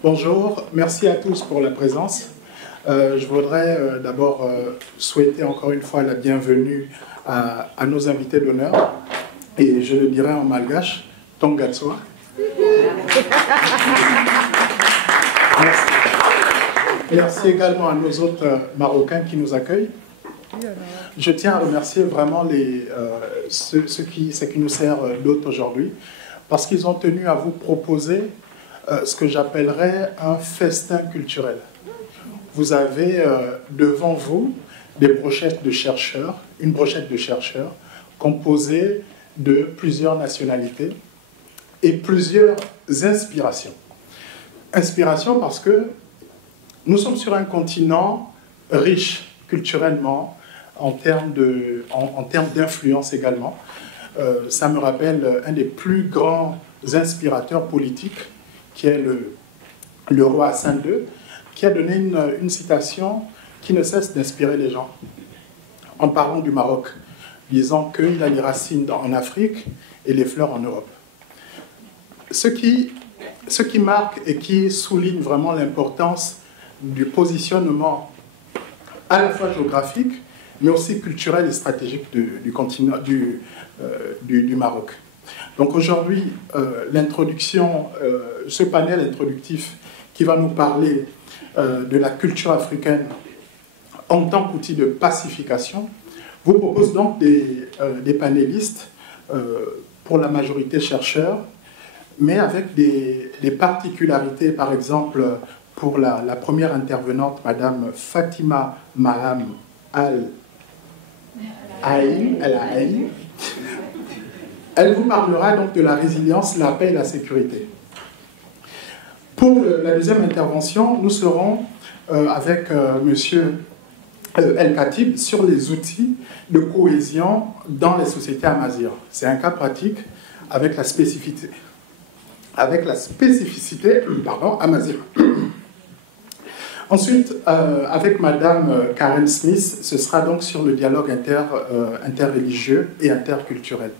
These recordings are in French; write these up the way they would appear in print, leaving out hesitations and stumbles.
Bonjour, merci à tous pour la présence. Je voudrais d'abord souhaiter encore une fois la bienvenue à nos invités d'honneur. Et je le dirai en malgache, Tongatsua. Merci. Merci également à nos autres Marocains qui nous accueillent. Je tiens à remercier vraiment ceux qui nous servent d'hôtes aujourd'hui, parce qu'ils ont tenu à vous proposer ce que j'appellerais un festin culturel. Vous avez devant vous des brochettes de chercheurs, une brochette de chercheurs composée de plusieurs nationalités et plusieurs inspirations. Inspiration parce que nous sommes sur un continent riche culturellement, en termes d'influence également. Ça me rappelle un des plus grands inspirateurs politiques, qui est le roi Hassan II, qui a donné une citation qui ne cesse d'inspirer les gens, en parlant du Maroc, disant qu'il a les racines en Afrique et les fleurs en Europe. Ce qui marque et qui souligne vraiment l'importance du positionnement à la fois géographique, mais aussi culturel et stratégique du continent, du Maroc. Donc aujourd'hui, ce panel introductif qui va nous parler de la culture africaine en tant qu'outil de pacification, vous propose donc des panélistes, pour la majorité chercheurs, mais avec des particularités. Par exemple, pour la première intervenante, Madame Fatima Maham Al-Aïn, elle vous parlera donc de la résilience, la paix et la sécurité. Pour la deuxième intervention, nous serons avec Monsieur El Khatib sur les outils de cohésion dans les sociétés amazighs. C'est un cas pratique avec la spécificité amazigh. Ensuite, avec Madame Karen Smith, ce sera donc sur le dialogue interreligieux et interculturel.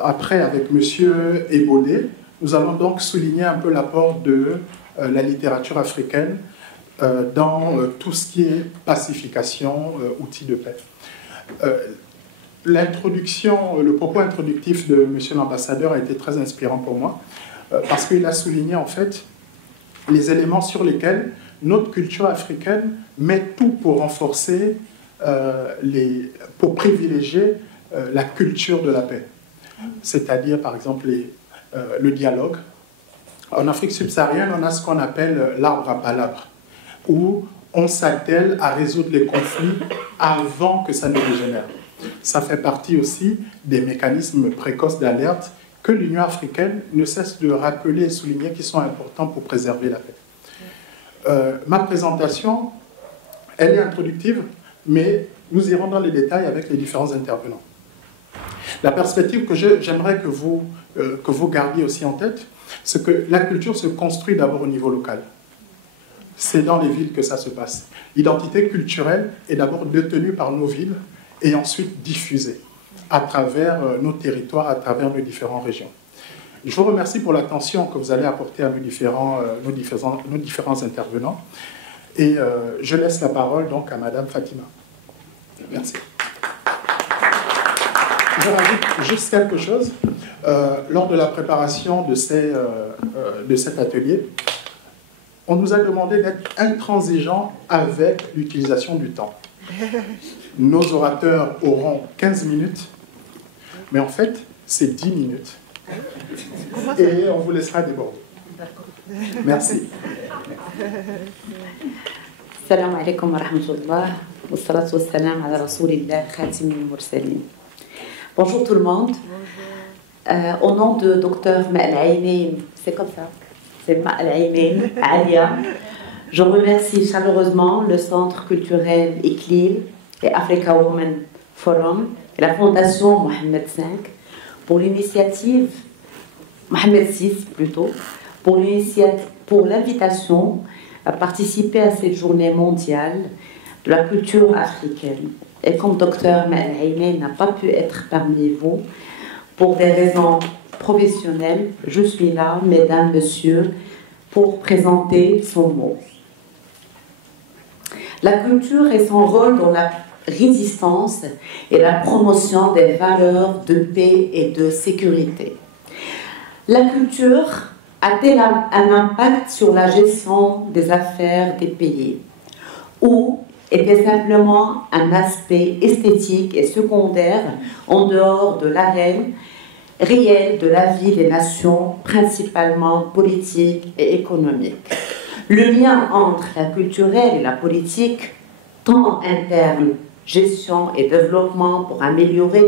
Après, avec Monsieur Ebodé, nous allons donc souligner un peu l'apport de la littérature africaine dans tout ce qui est pacification, outils de paix. Le propos introductif de Monsieur l'ambassadeur a été très inspirant pour moi, parce qu'il a souligné en fait les éléments sur lesquels notre culture africaine met tout pour renforcer, pour privilégier la culture de la paix. C'est-à-dire, par exemple, le dialogue. En Afrique subsaharienne, on a ce qu'on appelle l'arbre à palabres, où on s'attelle à résoudre les conflits avant que ça ne dégénère. Ça fait partie aussi des mécanismes précoces d'alerte que l'Union africaine ne cesse de rappeler et souligner qui sont importants pour préserver la paix. Ma présentation, elle est introductive, mais nous irons dans les détails avec les différents intervenants. La perspective que j'aimerais que vous gardiez aussi en tête, c'est que la culture se construit d'abord au niveau local. C'est dans les villes que ça se passe. L'identité culturelle est d'abord détenue par nos villes et ensuite diffusée à travers nos territoires, à travers nos différentes régions. Je vous remercie pour l'attention que vous allez apporter à nos différents intervenants. Et je laisse la parole donc à Madame Fatima. Merci. Je rajoute juste quelque chose. Lors de la préparation de cet atelier, on nous a demandé d'être intransigeants avec l'utilisation du temps. Nos orateurs auront 15 minutes, mais en fait, c'est 10 minutes. Et on vous laissera déborder. Merci. Salam alaikum wa rahmatullah. Wa salatu wa salam ala rasulillah khatim al-mursalin. Bonjour tout le monde. Au nom de Dr Ma'al-Aïnain, c'est comme ça, c'est Ma'al-Aïnain, Alia, je remercie chaleureusement le Centre culturel Iqlil et Africa Women Forum et la Fondation Mohamed V pour l'initiative, Mohamed VI plutôt, pour l'invitation à participer à cette journée mondiale de la culture africaine. Et comme Dr Ma'al-Aïnain n'a pas pu être parmi vous, pour des raisons professionnelles, je suis là, mesdames, messieurs, pour présenter son mot. La culture et son rôle dans la résistance et la promotion des valeurs de paix et de sécurité. La culture a-t-elle un impact sur la gestion des affaires des pays ou était simplement un aspect esthétique et secondaire en dehors de l'arène réelle de la vie des nations, principalement politique et économique? Le lien entre la culturelle et la politique, tant interne, gestion et développement pour améliorer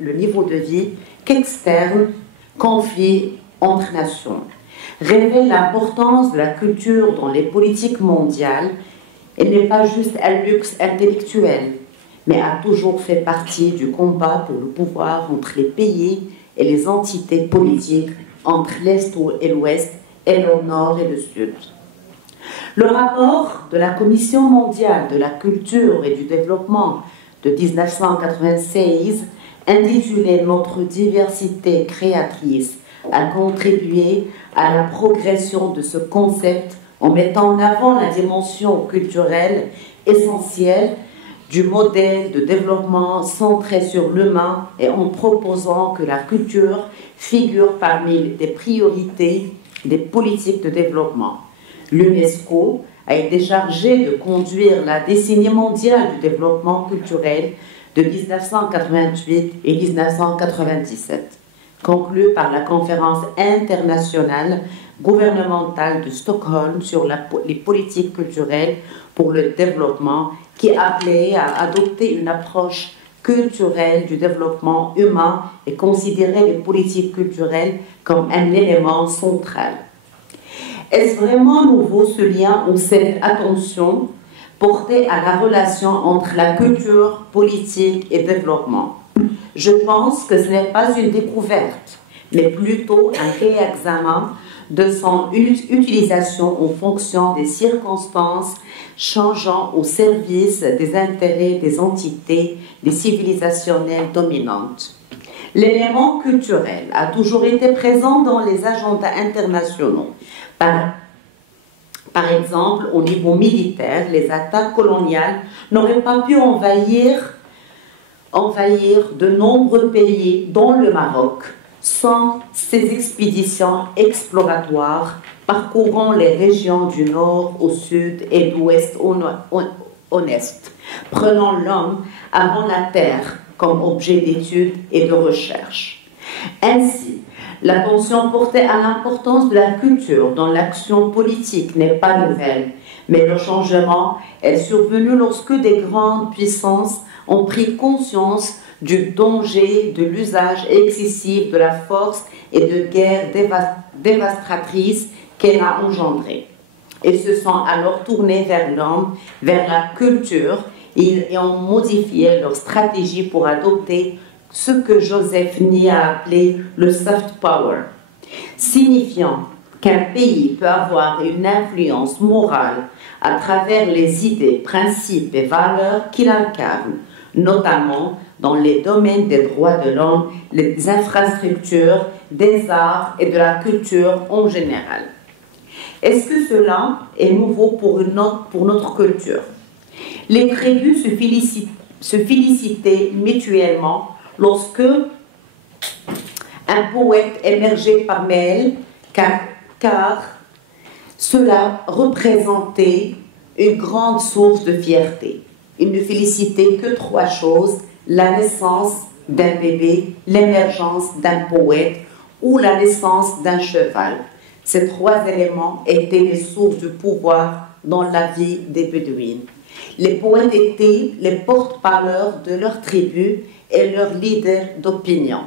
le niveau de vie, qu'externe, conflit entre nations, révèle l'importance de la culture dans les politiques mondiales. Elle n'est pas juste un luxe intellectuel, mais a toujours fait partie du combat pour le pouvoir entre les pays et les entités politiques, entre l'Est et l'Ouest, et le Nord et le Sud. Le rapport de la Commission mondiale de la culture et du développement de 1996, intitulé « Notre diversité créatrice », a contribué à la progression de ce concept en mettant en avant la dimension culturelle essentielle du modèle de développement centré sur l'humain et en proposant que la culture figure parmi les priorités des politiques de développement. L'UNESCO a été chargée de conduire la décennie mondiale du développement culturel de 1988 et 1997, conclue par la conférence internationale gouvernementale de Stockholm sur les politiques culturelles pour le développement, qui appelait à adopter une approche culturelle du développement humain et considérer les politiques culturelles comme un élément central. Est-ce vraiment nouveau ce lien ou cette attention portée à la relation entre la culture, politique et développement? Je pense que ce n'est pas une découverte, mais plutôt un réexamen de son utilisation en fonction des circonstances changeant au service des intérêts des entités, des civilisationnelles dominantes. L'élément culturel a toujours été présent dans les agendas internationaux. Par exemple, au niveau militaire, les attaques coloniales n'auraient pas pu envahir de nombreux pays, dont le Maroc, sans ces expéditions exploratoires parcourant les régions du nord au sud et d'ouest au est, prenant l'homme avant la terre comme objet d'étude et de recherche. Ainsi, l'attention portée à l'importance de la culture dans l'action politique n'est pas nouvelle, mais le changement est survenu lorsque des grandes puissances ont pris conscience du danger de l'usage excessif de la force et de guerres dévastatrices qu'elle a engendrées. Ils se sont alors tournés vers l'homme, vers la culture, et ont modifié leur stratégie pour adopter ce que Joseph Nye a appelé le soft power, signifiant qu'un pays peut avoir une influence morale à travers les idées, principes et valeurs qu'il incarne, notamment dans les domaines des droits de l'homme, des infrastructures, des arts et de la culture en général. Est-ce que cela est nouveau pour notre culture? Les tribus se félicitaient mutuellement lorsque un poète émergeait parmi elles, car cela représentait une grande source de fierté. Ils ne félicitaient que trois choses: la naissance d'un bébé, l'émergence d'un poète ou la naissance d'un cheval. Ces trois éléments étaient les sources du pouvoir dans la vie des Bédouines. Les poètes étaient les porte-parole de leur tribu et leurs leaders d'opinion.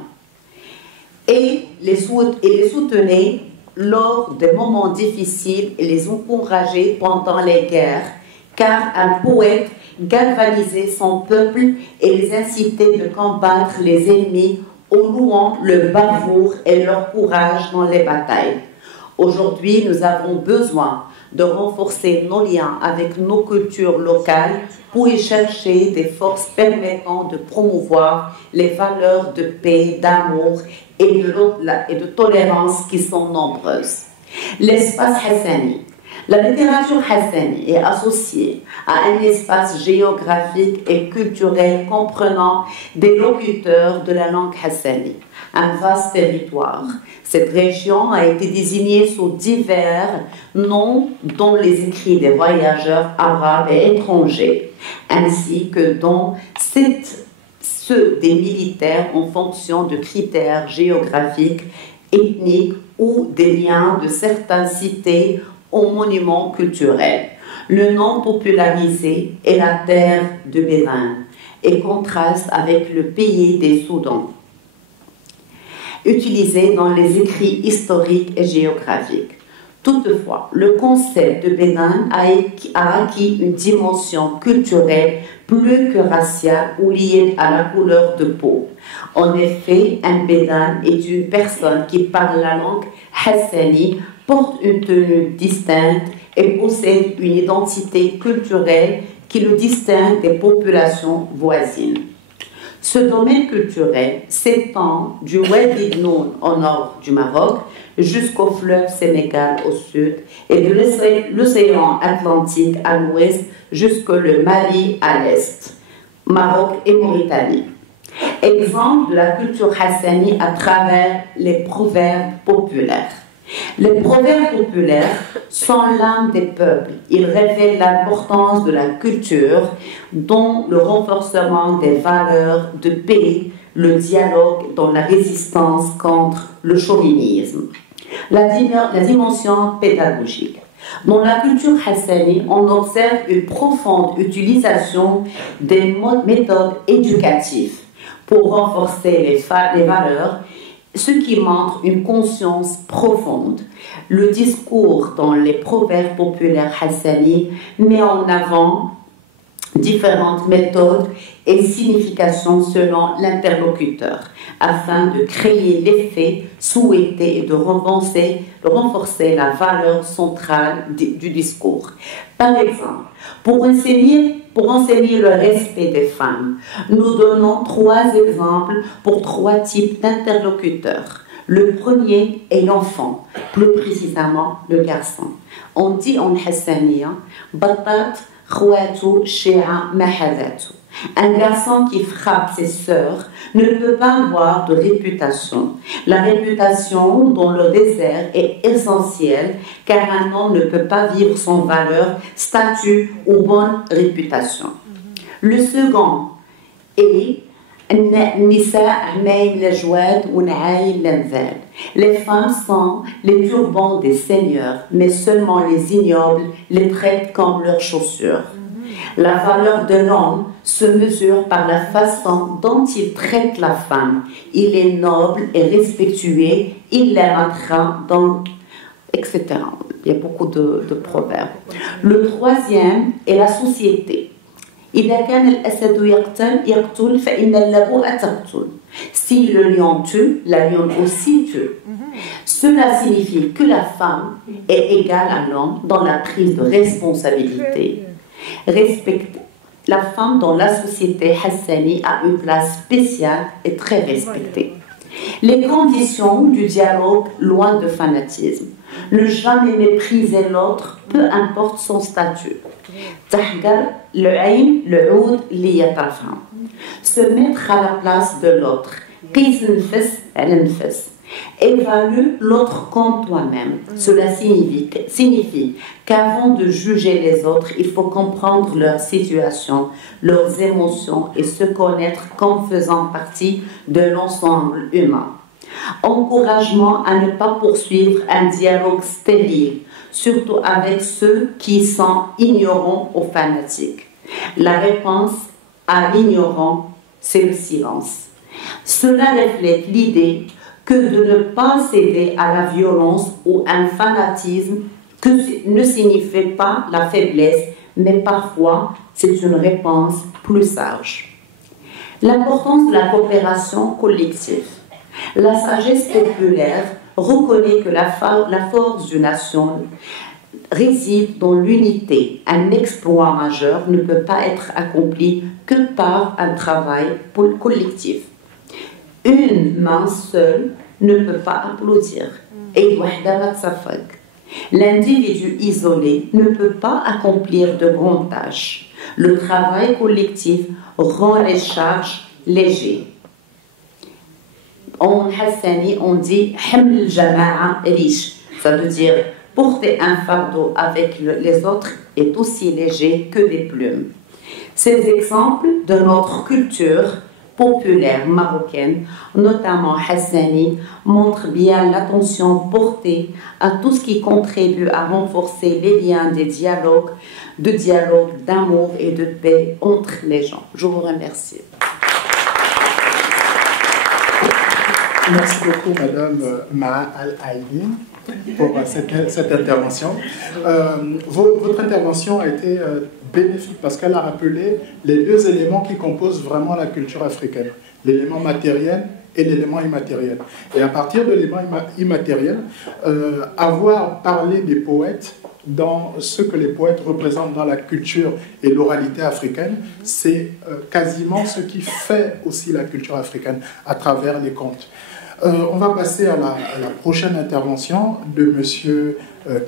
Et les soutenaient lors des moments difficiles et les encourageaient pendant les guerres, car un poète galvanisait son peuple et les incitait de combattre les ennemis en louant leur bravoure et leur courage dans les batailles. Aujourd'hui, nous avons besoin de renforcer nos liens avec nos cultures locales pour y chercher des forces permettant de promouvoir les valeurs de paix, d'amour et de tolérance qui sont nombreuses. L'espace hassani. La littérature hassani est associée à un espace géographique et culturel comprenant des locuteurs de la langue hassani, un vaste territoire. Cette région a été désignée sous divers noms dont les écrits des voyageurs arabes et étrangers, ainsi que dans ceux des militaires en fonction de critères géographiques, ethniques ou des liens de certaines cités aux monuments culturels. Le nom popularisé est la terre de Bénin et contraste avec le pays des Soudans, utilisé dans les écrits historiques et géographiques. Toutefois, le concept de Bénin a acquis une dimension culturelle plus que raciale ou liée à la couleur de peau. En effet, un Bénin est une personne qui parle la langue hassani, porte une tenue distincte et possède une identité culturelle qui le distingue des populations voisines. Ce domaine culturel s'étend du Wadi Noun au nord du Maroc jusqu'au fleuve Sénégal au sud et de l'océan Atlantique à l'ouest jusqu'au Mali à l'est, Maroc et Mauritanie. Exemple de la culture hassani à travers les proverbes populaires. Les proverbes populaires sont l'âme des peuples. Ils révèlent l'importance de la culture, dont le renforcement des valeurs de paix, le dialogue dans la résistance contre le chauvinisme. La dimension pédagogique. Dans la culture hassani, on observe une profonde utilisation des méthodes éducatives pour renforcer les valeurs, ce qui montre une conscience profonde. Le discours dans les proverbes populaires hassani met en avant différentes méthodes et significations selon l'interlocuteur, afin de créer l'effet souhaité et de renforcer la valeur centrale du discours. Par exemple, pour enseigner le respect des femmes, nous donnons 3 exemples pour 3 types d'interlocuteurs. Le premier est l'enfant, plus précisément le garçon. On dit en hassaniya, batat khouatou shi'a mahadatou. Un garçon qui frappe ses sœurs ne peut pas avoir de réputation. La réputation dans le désert est essentielle car un homme ne peut pas vivre sans valeur, statut ou bonne réputation. Le second est les femmes sont les turbans des seigneurs, mais seulement les ignobles les traitent comme leurs chaussures. La valeur de l'homme se mesure par la façon dont il traite la femme. Il est noble et respectueux, il l'aimera, etc. Il y a beaucoup de proverbes. Le troisième est la société. إذا كان الأسد يقتل فإن اللبوء تقتل. Si le lion tue, la lionne aussi tue. Cela signifie que la femme est égale à l'homme dans la prise de responsabilité. La femme dans la société hassani a une place spéciale et très respectée. Les conditions du dialogue loin de fanatisme. Ne jamais mépriser l'autre, peu importe son statut. Se mettre à la place de l'autre. Évalue l'autre comme toi-même. Cela signifie qu'avant de juger les autres, il faut comprendre leur situation, leurs émotions et se connaître comme faisant partie de l'ensemble humain. Encouragement à ne pas poursuivre un dialogue stérile, surtout avec ceux qui sont ignorants ou fanatiques. La réponse à l'ignorant, c'est le silence. Cela reflète l'idée que de ne pas céder à la violence ou un fanatisme ne signifie pas la faiblesse, mais parfois c'est une réponse plus sage. L'importance de la coopération collective. La sagesse populaire reconnaît que la force d'une nation réside dans l'unité. Un exploit majeur ne peut pas être accompli que par un travail collectif. Une main seule ne peut pas applaudir. L'individu isolé ne peut pas accomplir de grandes tâches. Le travail collectif rend les charges légères. En hassani, on dit haml jama'a riche. Ça veut dire porter un fardeau avec les autres est aussi léger que des plumes. Ces exemples de notre culture populaire marocaine, notamment hassani, montrent bien l'attention portée à tout ce qui contribue à renforcer les liens des dialogues, d'amour et de paix entre les gens. Je vous remercie. Merci beaucoup, Madame Maha Al-Aïni, pour cette intervention. Votre intervention a été bénéfique parce qu'elle a rappelé les deux éléments qui composent vraiment la culture africaine, l'élément matériel et l'élément immatériel. Et à partir de l'élément immatériel, avoir parlé des poètes dans ce que les poètes représentent dans la culture et l'oralité africaine, c'est quasiment ce qui fait aussi la culture africaine à travers les contes. On va passer à la prochaine intervention de M.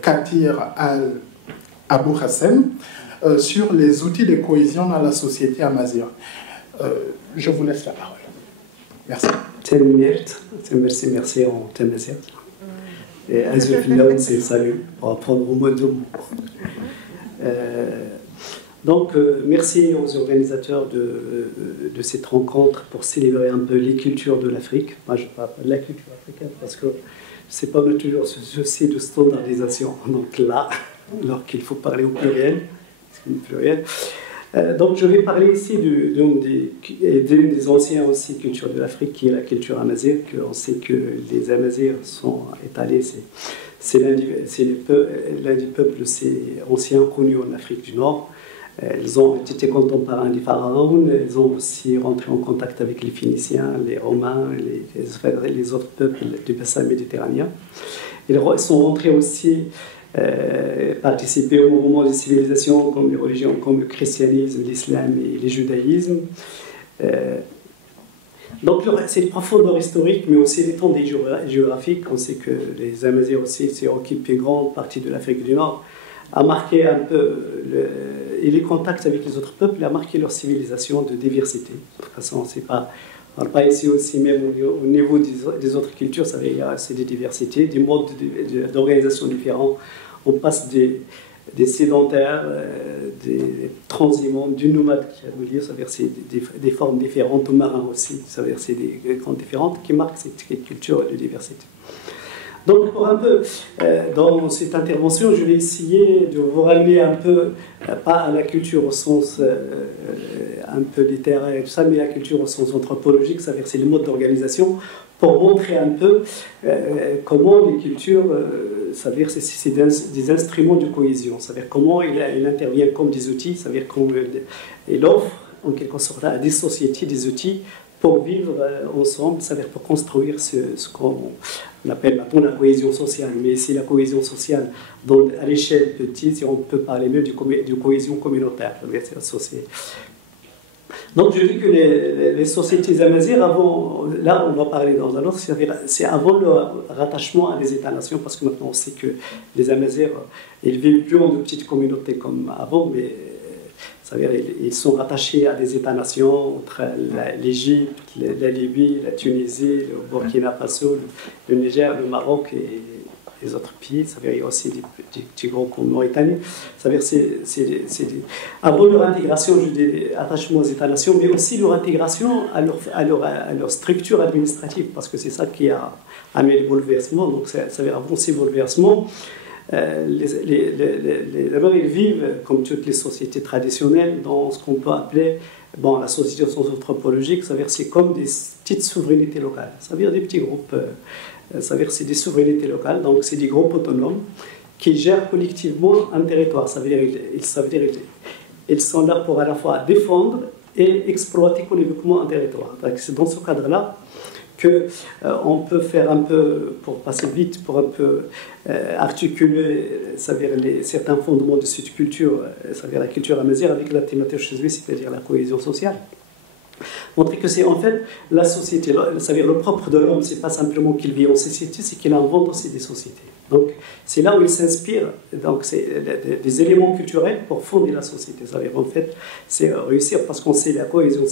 Katir Al-Abou Hassem sur les outils de cohésion dans la société amazigh. Je vous laisse la parole. Merci. Merci en Tamazight. Et Azufillah, c'est salut pour apprendre au moins 2 mots. Donc, merci aux organisateurs de cette rencontre pour célébrer un peu les cultures de l'Afrique. Moi, je parle de la culture africaine parce que c'est pas toujours ce souci de standardisation. Donc là, alors qu'il faut parler au pluriel, donc, je vais parler ici d'une des anciennes aussi cultures de l'Afrique, qui est la culture amazigh. On sait que les Amazirs sont étalés, c'est l'un des peuples anciens connus en Afrique du Nord. Ils ont été contemporains des pharaons, ils ont aussi rentré en contact avec les Phéniciens, les Romains, les autres peuples du bassin méditerranéen. Ils sont rentrés aussi participer au mouvement des civilisations comme les religions, comme le christianisme, l'islam et le judaïsme. Donc c'est une profondeur historique, mais aussi l'étendue géographique. On sait que les Amazirs aussi occupent une grande partie de l'Afrique du Nord, a marqué un peu et les contacts avec les autres peuples, a marqué leur civilisation de diversité. De toute façon, on ne parle pas ici aussi, même au niveau des autres cultures, c'est des diversités, des modes d'organisation différents. On passe des sédentaires, des transhumants, du nomade qui a milieu, c'est des formes différentes, aux marins aussi, c'est des grandes différentes qui marquent cette culture de diversité. Donc, pour un peu, dans cette intervention, je vais essayer de vous ramener un peu, pas à la culture au sens un peu littéraire et tout ça, mais la culture au sens anthropologique, c'est le mode d'organisation, pour montrer un peu comment les cultures, c'est des instruments de cohésion, comment il intervient comme des outils, il offre en quelque sorte à des sociétés des outils pour vivre ensemble, pour construire ce qu'on appelle maintenant la cohésion sociale. Mais c'est la cohésion sociale à l'échelle petite, si on peut parler même de cohésion communautaire. Donc je dis que les sociétés amazirs, là on va parler dans un autre, c'est avant le rattachement à des États-nations, parce que maintenant on sait que les Amazirs, ils vivent plus en de petites communautés comme avant, mais ils sont rattachés à des États-nations entre l'Égypte, la Libye, la Tunisie, le Burkina Faso, le Niger, le Maroc et les autres pays. Il y a aussi des petits groupes comme Mauritanie. Avant leur intégration, je dis attachement aux États-nations, mais aussi leur intégration à leur structure administrative, parce que c'est ça qui a amené le bouleversement. Donc, avant ces bouleversements, les Amazirs vivent, comme toutes les sociétés traditionnelles, dans ce qu'on peut appeler la société anthropologique, c'est comme des petites souverainetés locales, des petits groupes, c'est des souverainetés locales, donc c'est des groupes autonomes qui gèrent collectivement un territoire, ils sont là pour à la fois défendre et exploiter collectivement un territoire. C'est dans ce cadre-là qu'on peut faire un peu, pour passer vite, pour un peu articuler certains fondements de cette culture, la culture amazigh avec la thématique chezwi, c'est-à-dire la cohésion sociale. montrer que c'est en fait la société, c'est-à-dire le propre de l'homme, c'est pas simplement qu'il vit en société, c'est qu'il invente aussi des sociétés. Donc c'est là où il s'inspire, donc c'est des éléments culturels pour fonder la société. C'est-à-dire en fait, c'est réussir parce qu'on sait la cohésion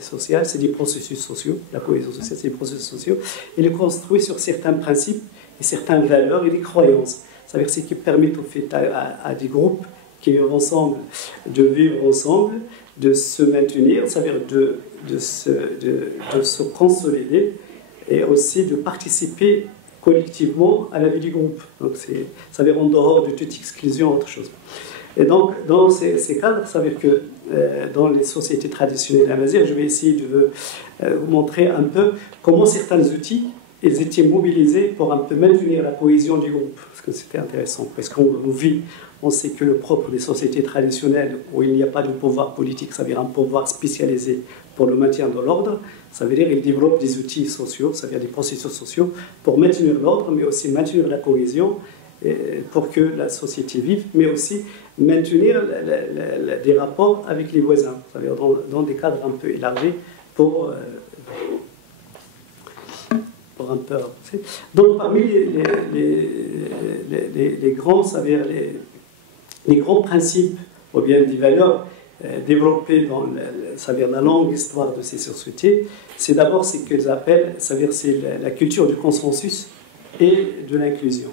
sociale, c'est des processus sociaux, la cohésion sociale, c'est des processus sociaux, il est construit sur certains principes et certaines valeurs et des croyances. C'est-à-dire ce qui permet au fait à des groupes qui vivent ensemble de vivre ensemble, de se maintenir, c'est-à-dire de se consolider et aussi de participer collectivement à la vie du groupe. Donc ça veut dire en dehors de toute exclusion, autre chose. Et donc dans ces cadres, ça veut dire que dans les sociétés traditionnelles amazighes, je vais essayer de vous montrer un peu comment certains outils ils étaient mobilisés pour un peu maintenir la cohésion du groupe, parce que c'était intéressant, parce qu'on vit, on sait que le propre des sociétés traditionnelles où il n'y a pas de pouvoir politique, ça veut dire un pouvoir spécialisé pour le maintien de l'ordre, ça veut dire qu'ils développent des outils sociaux, ça veut dire des processus sociaux pour maintenir l'ordre, mais aussi maintenir la cohésion pour que la société vive, mais aussi maintenir des rapports avec les voisins, ça veut dire dans des cadres un peu élargis pour un peu avancer. Donc parmi les grands, ça veut dire les grands principes ou bien des valeurs développées dans ça veut dire la longue histoire de ces sociétés, c'est d'abord ce qu'ils appellent, ça veut dire c'est la culture du consensus et de l'inclusion.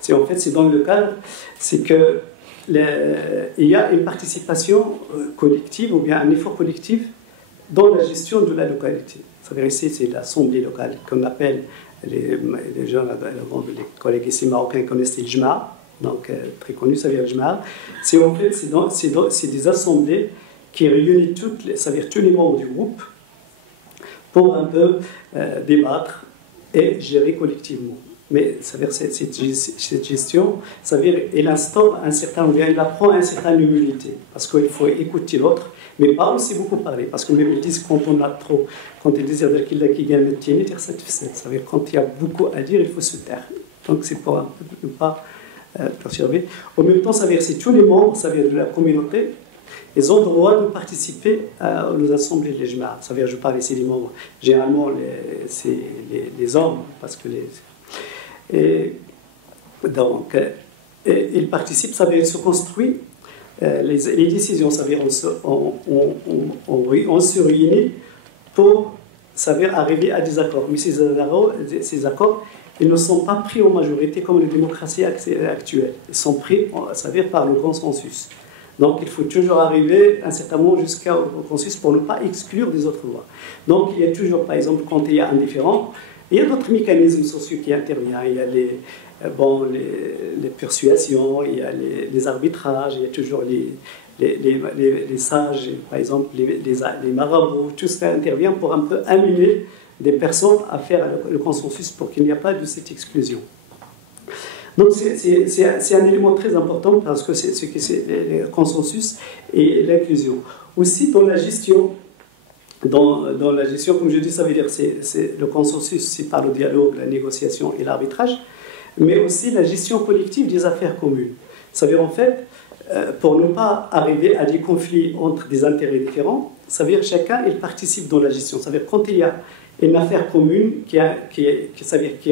C'est en fait c'est dans le cadre, c'est que il y a une participation collective ou bien un effort collectif dans la gestion de la localité. Ça veut dire ici c'est l'assemblée locale qu'on appelle les gens, les collègues ici marocains connaissent le Jma', donc très connu, ça veut dire le Jma'. C'est en fait c'est des assemblées qui réunissent ça veut dire tous les membres du groupe pour un peu débattre et gérer collectivement. Mais ça veut dire cette gestion, ça veut dire il instaure un certain, ou bien il apprend un certain humilité, parce qu'il faut écouter l'autre, mais pas aussi beaucoup parler, parce que même ils disent quand on a trop, quand ils disent qu'il a qui gagne le tien, ça veut dire quand il y a beaucoup à dire, il faut se taire. Donc c'est pour un peu ne pas perturber. En même temps, ça veut dire c'est tous les membres, ça veut dire de la communauté, ils ont le droit de participer aux assemblées de l'Ejma'. Ça veut dire, je parle ici des membres, généralement c'est les hommes, parce que et donc, ils participent, ça veut dire se construit les décisions, ça veut dire on se réunit pour, ça veut dire arriver à des accords. Mais ces accords, ils ne sont pas pris en majorité comme les démocraties actuelles. Ils sont pris, ça veut dire par le consensus. Donc il faut toujours arriver à un certain moment jusqu'au consensus pour ne pas exclure des autres voix. Donc il y a toujours, par exemple, quand il y a un différend, il y a d'autres mécanismes sociaux qui interviennent. Il y a les persuasions, il y a les arbitrages, il y a toujours les sages, par exemple, les marabouts. Tout cela intervient pour un peu amener des personnes à faire le consensus pour qu'il n'y ait pas de cette exclusion. Donc c'est un élément très important parce que c'est le consensus et l'inclusion. Aussi dans la gestion. Dans la gestion, comme je dis, ça veut dire c'est le consensus, c'est par le dialogue, la négociation et l'arbitrage, mais aussi la gestion collective des affaires communes. Ça veut dire en fait, pour ne pas arriver à des conflits entre des intérêts différents, ça veut dire chacun il participe dans la gestion. Ça veut dire quand il y a une affaire commune qui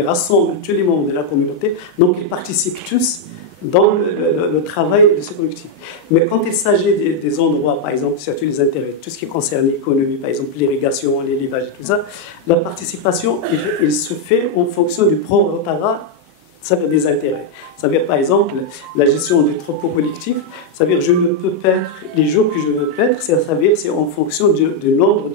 rassemble tous les membres de la communauté, donc ils participent tous dans le travail de ce collectif. Mais quand il s'agit des endroits, par exemple, surtout les intérêts, tout ce qui concerne l'économie, par exemple l'irrigation, l'élevage et tout ça, la participation, il se fait en fonction du prorata, ça veut dire des intérêts. Ça veut dire, par exemple, la gestion des troupeaux collectifs, ça veut dire je ne peux paître les jours que je veux paître, ça veut dire c'est en fonction du nombre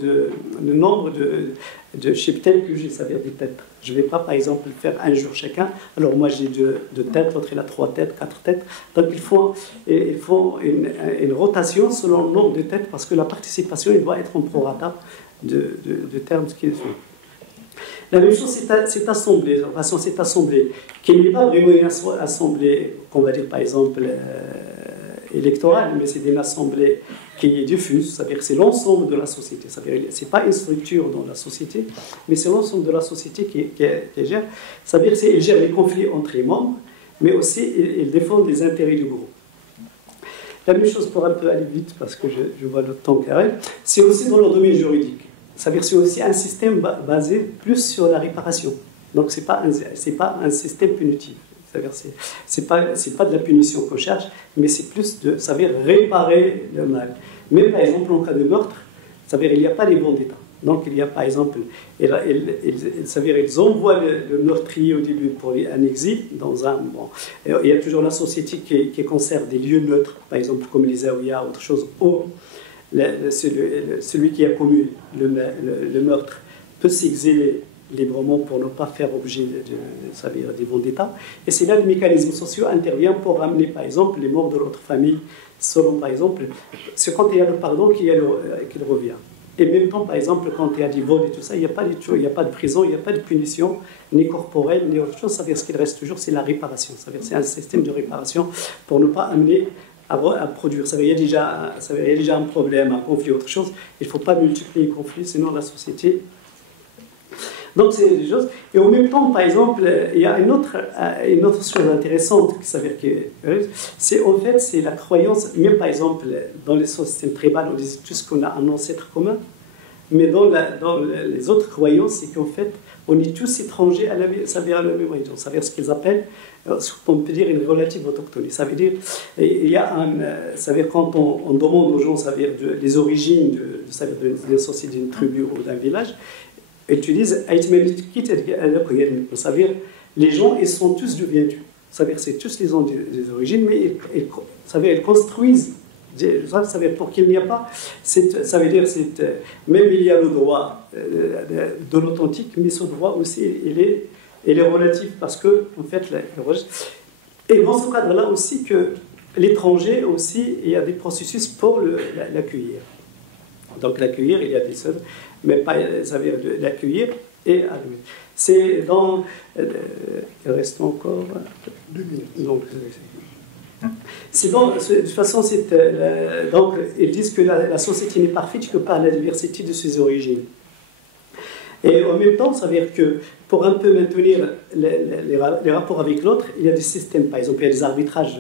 de cheptels que j'ai, ça veut dire des têtes. Je ne vais pas, par exemple, faire un jour chacun. Alors moi, j'ai deux têtes, l'autre il a 3 têtes, 4 têtes. Donc il faut une rotation selon le nombre de têtes parce que la participation, elle doit être en prorata de termes qui sont. La même chose, cette assemblée, de toute façon, cette assemblée, qui n'est pas vraiment une assemblée, qu'on va dire par exemple électorale, mais c'est une assemblée qui est diffuse, c'est-à-dire que c'est l'ensemble de la société. C'est-à-dire que ce n'est pas une structure dans la société, mais c'est l'ensemble de la société qui gère. C'est-à-dire qu'il gère les conflits entre les membres, mais aussi il défend les intérêts du groupe. La même chose, pour un peu aller vite, parce que je vois le temps carré, c'est aussi dans le domaine juridique. ça veut dire c'est aussi un système basé plus sur la réparation. Donc c'est pas un système punitif. C'est pas de la punition qu'on cherche, mais c'est plus de, ça veut dire réparer le mal. Mais par exemple en cas de meurtre, ça veut dire il n'y a pas les vendettas. Donc il y a par exemple, ça veut dire ils envoient le meurtrier au début pour un exil dans un. Bon, il y a toujours la société qui conserve des lieux neutres, par exemple comme les Zaouïas, autre chose, où celui qui a commis le meurtre peut s'exiler librement pour ne pas faire objet ça veut dire des vendettas. Et c'est là que les mécanismes sociaux interviennent pour ramener, par exemple, les membres de l'autre famille, selon, par exemple, c'est quand il y a le pardon qu'il revient. Et même temps, par exemple, quand il y a des vols et tout ça, il n'y a pas de prison, il n'y a pas de punition, ni corporelle, ni autre chose. Ça veut dire ce qu'il reste toujours, c'est la réparation. Ça veut dire c'est un système de réparation pour ne pas amener à produire. Ça veut dire il y a déjà un problème, un conflit, autre chose. Il ne faut pas multiplier les conflits, sinon la société. Donc, c'est des choses. Et en même temps, par exemple, il y a une autre chose intéressante qui s'avère que c'est la croyance, même par exemple, dans les systèmes tribaux, on dit tous qu'on a un ancêtre commun, mais dans les autres croyances, c'est qu'en fait, on est tous étrangers à la même religion. Ça veut dire ce qu'ils appellent, on peut dire, une relative autochtonie. Ça veut dire, ça veut dire quand on demande aux gens, ça veut dire les origines d'une société, d'une tribu ou d'un village, ils utilisent ça veut dire les gens ils sont tous devenus. Ça veut dire c'est tous les ont des origines, mais ça veut dire ils construisent. Ça veut dire pour qu'il n'y a pas, ça veut dire même il y a le droit de l'authentique, mais ce droit aussi il est relatif parce que en fait et dans ce cadre-là aussi que l'étranger aussi il y a des processus pour l'accueillir. Donc l'accueillir il y a des choses. Mais pas, ça veut dire l'accueillir et allouer. C'est dans. Il reste encore 2 minutes. Donc, c'est dans. De toute façon, donc, ils disent que la société n'est parfaite que par la diversité de ses origines. Et en même temps, ça veut dire que pour un peu maintenir les rapports avec l'autre, il y a des systèmes. Par exemple, il y a des arbitrages.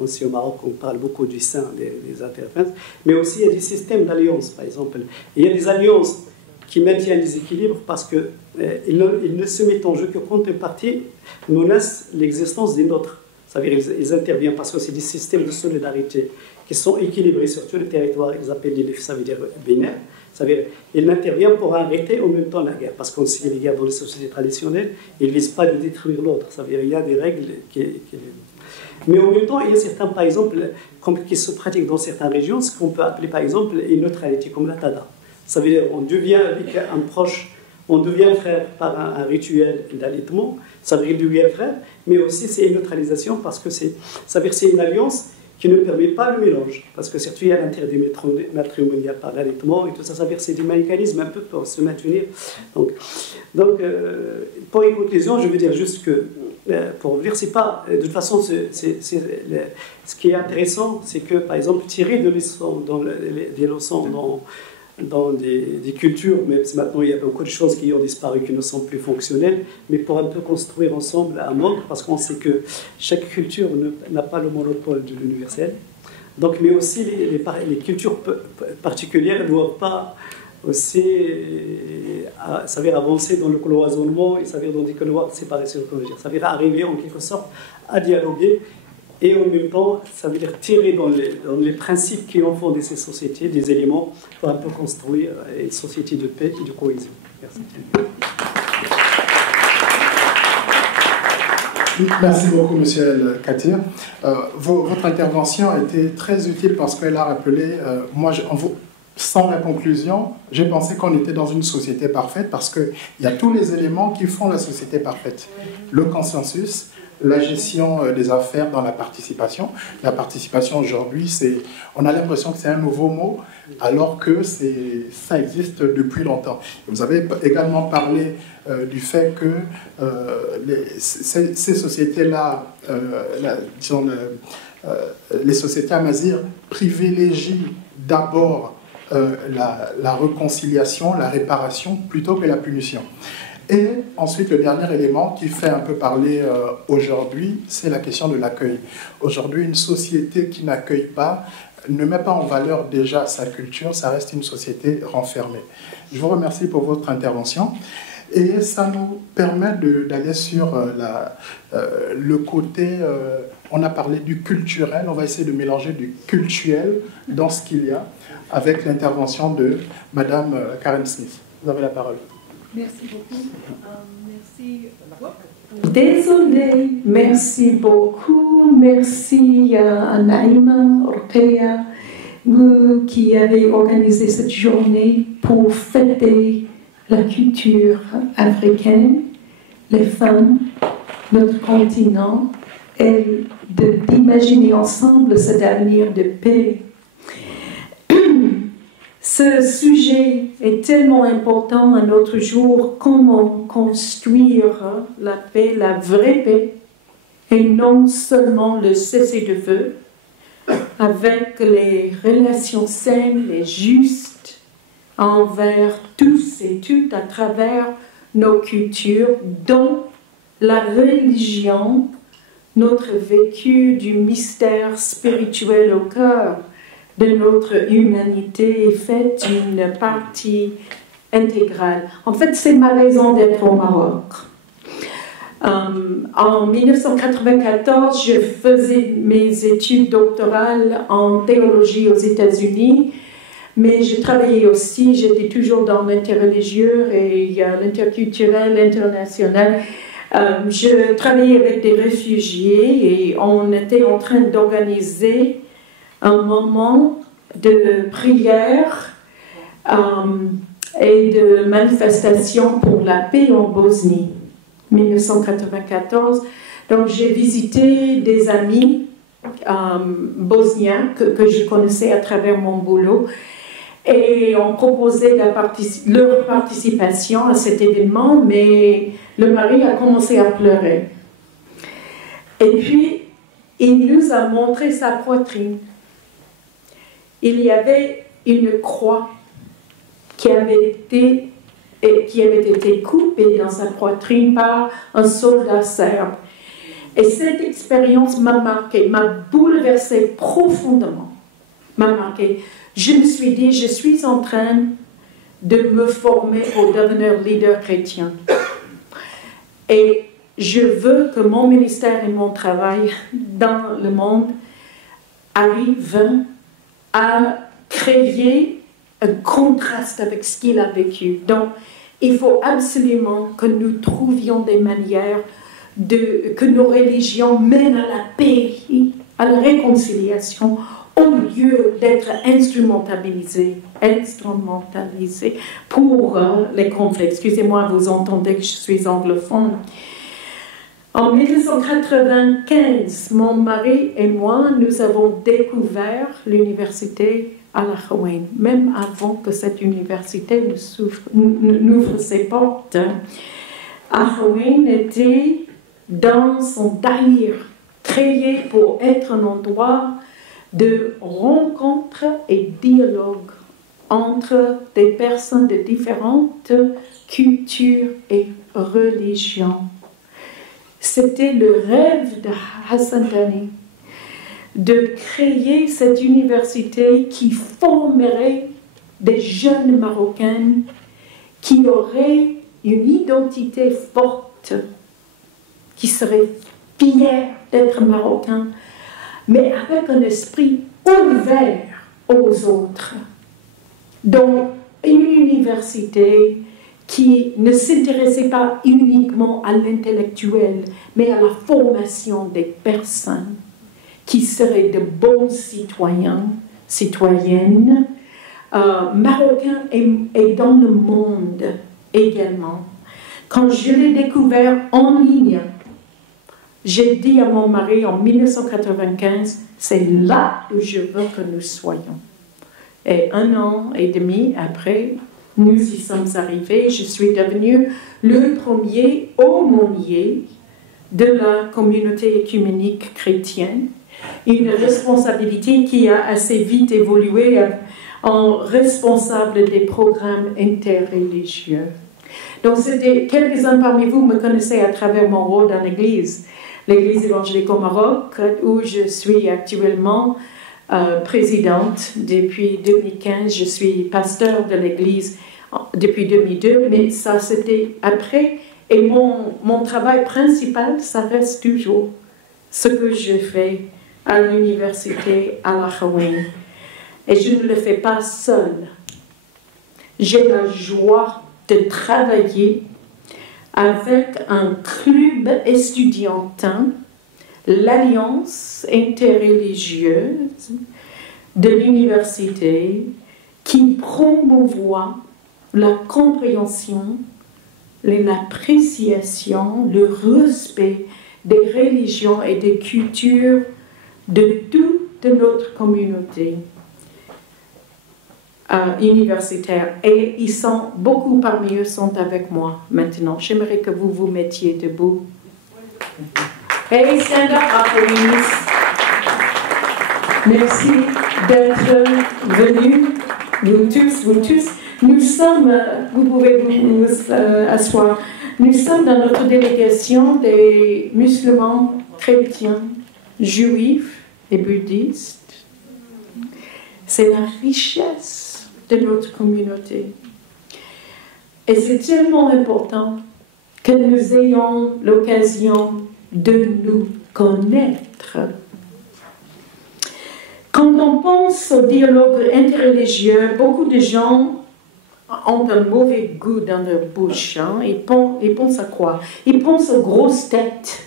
Aussi au Maroc, on parle beaucoup du sein des interférences. Mais aussi, il y a des systèmes d'alliances, par exemple. Il y a des alliances qui maintiennent les équilibres parce qu'ils ne se mettent en jeu que quand une partie menace l'existence des nôtres. Ça veut dire qu'ils interviennent parce que c'est des systèmes de solidarité qui sont équilibrés sur tout le territoire. Ils appellent les ça veut dire binaire. Ça veut dire qu'ils interviennent pour arrêter en même temps la guerre. Parce qu'on sait les guerres dans les sociétés traditionnelles, ils ne visent pas de détruire l'autre. Ça veut dire qu'il y a des règles mais en même temps, il y a certains, par exemple, qui se pratiquent dans certaines régions, ce qu'on peut appeler par exemple une neutralité, comme la tada. Ça veut dire on devient avec un proche, on devient frère par un rituel d'allaitement, ça veut dire qu'il devient frère, mais aussi c'est une neutralisation parce que ça veut dire c'est une alliance qui ne permet pas le mélange, parce que surtout il y a l'interdit matrimonial par l'allaitement et tout ça, ça veut dire c'est des mécanismes un peu pour se maintenir. Donc pour une conclusion, je veux dire juste que pour dire, c'est pas de toute façon, ce qui est intéressant, c'est que par exemple tirer des leçons dans des cultures, même si maintenant il y a beaucoup de choses qui ont disparu, qui ne sont plus fonctionnelles, mais pour un peu construire ensemble un monde, parce qu'on sait que chaque culture n'a pas le monopole de l'universel. Donc, mais aussi les cultures particulières ne doivent pas aussi ça veut dire avancer dans le cloisonnement et ça veut dire dans des couloirs séparés sur le dire. Ça veut dire arriver en quelque sorte à dialoguer et en même temps ça veut dire tirer dans les principes qui ont fondé ces sociétés des éléments pour un peu construire une société de paix et de cohésion. Merci. Merci beaucoup, Monsieur El Katir. Votre intervention a été très utile parce qu'elle a rappelé, sans la conclusion, j'ai pensé qu'on était dans une société parfaite parce qu'il y a tous les éléments qui font la société parfaite. Le consensus, la gestion des affaires dans la participation. La participation aujourd'hui, on a l'impression que c'est un nouveau mot alors que ça existe depuis longtemps. Vous avez également parlé du fait que ces sociétés-là, disons les sociétés amazirs privilégient d'abord la réconciliation, la réparation, plutôt que la punition. Et ensuite, le dernier élément qui fait un peu parler aujourd'hui, c'est la question de l'accueil. Aujourd'hui, une société qui n'accueille pas, ne met pas en valeur déjà sa culture, ça reste une société renfermée. Je vous remercie pour votre intervention. Et ça nous permet d'aller sur le côté, on a parlé du culturel, on va essayer de mélanger du cultuel dans ce qu'il y a, avec l'intervention de Madame Karen Smith. Vous avez la parole. Merci beaucoup. Merci. Désolée, merci beaucoup. Merci à Naïma, Ortega, vous qui avez organisé cette journée pour fêter la culture africaine, les femmes, notre continent, et d'imaginer ensemble cet avenir de paix. Ce sujet est tellement important à notre jour, comment construire la paix, la vraie paix, et non seulement le cessez-le-feu, avec les relations saines et justes envers tous et toutes à travers nos cultures, dont la religion, notre vécu du mystère spirituel au cœur de notre humanité est fait d'une partie intégrale. En fait, c'est ma raison d'être au Maroc. En 1994, je faisais mes études doctorales en théologie aux États-Unis, mais je travaillais aussi, j'étais toujours dans l'interreligieux et l'interculturel, l'international. Je travaillais avec des réfugiés et on était en train d'organiser un moment de prière et de manifestation pour la paix en Bosnie, 1994. Donc j'ai visité des amis bosniens que je connaissais à travers mon boulot et on proposait leur participation à cet événement, mais le mari a commencé à pleurer. Et puis, il nous a montré sa poitrine. Il y avait une croix qui avait été coupée dans sa poitrine par un soldat serbe. Et cette expérience m'a marquée, m'a bouleversée profondément, m'a marquée. Je me suis dit, je suis en train de me former pour devenir leader chrétien. Et je veux que mon ministère et mon travail dans le monde arrivent à créer un contraste avec ce qu'il a vécu. Donc, il faut absolument que nous trouvions des manières que nos religions mènent à la paix, à la réconciliation, au lieu d'être instrumentalisées pour les conflits. Excusez-moi, vous entendez que je suis anglophone. En 1995, mon mari et moi, nous avons découvert l'université Al-Akhawain, même avant que cette université n'ouvre ses portes. Al-Akhawain était dans son dahir, créé pour être un endroit de rencontre et dialogue entre des personnes de différentes cultures et religions. C'était le rêve de Hassan Dani de créer cette université qui formerait des jeunes Marocains qui auraient une identité forte, qui seraient fiers d'être Marocains, mais avec un esprit ouvert aux autres. Donc, une université qui ne s'intéressait pas uniquement à l'intellectuel, mais à la formation des personnes qui seraient de bons citoyens, citoyennes, marocains et dans le monde également. Quand je l'ai découvert en ligne, j'ai dit à mon mari en 1995, c'est là où je veux que nous soyons. Et 1 an et demi après, nous y sommes arrivés. Je suis devenue le premier aumônier de la communauté œcuménique chrétienne. Une responsabilité qui a assez vite évolué en responsable des programmes interreligieux. Donc, quelques-uns parmi vous me connaissez à travers mon rôle dans l'Église. L'Église évangélique au Maroc, où je suis actuellement présidente depuis 2015. Je suis pasteur de l'Église depuis 2002, mais ça c'était après. Et mon travail principal, ça reste toujours ce que je fais à l'université à la Hawaï. Et je ne le fais pas seule. J'ai la joie de travailler avec un club estudiantin, l'Alliance interreligieuse de l'université, qui promouvoit la compréhension, l'appréciation, le respect des religions et des cultures de toute notre communauté universitaire. Et beaucoup parmi eux sont avec moi maintenant. J'aimerais que vous vous mettiez debout. Hey, stand up, please. Merci d'être venus, vous tous. Nous sommes, vous pouvez vous asseoir, nous sommes dans notre délégation des musulmans, chrétiens, juifs et bouddhistes. C'est la richesse de notre communauté. Et c'est tellement important que nous ayons l'occasion de nous connaître. Quand on pense au dialogue interreligieux, beaucoup de gens ont un mauvais goût dans leur bouche. Hein? Ils pensent à quoi? Ils pensent aux grosses têtes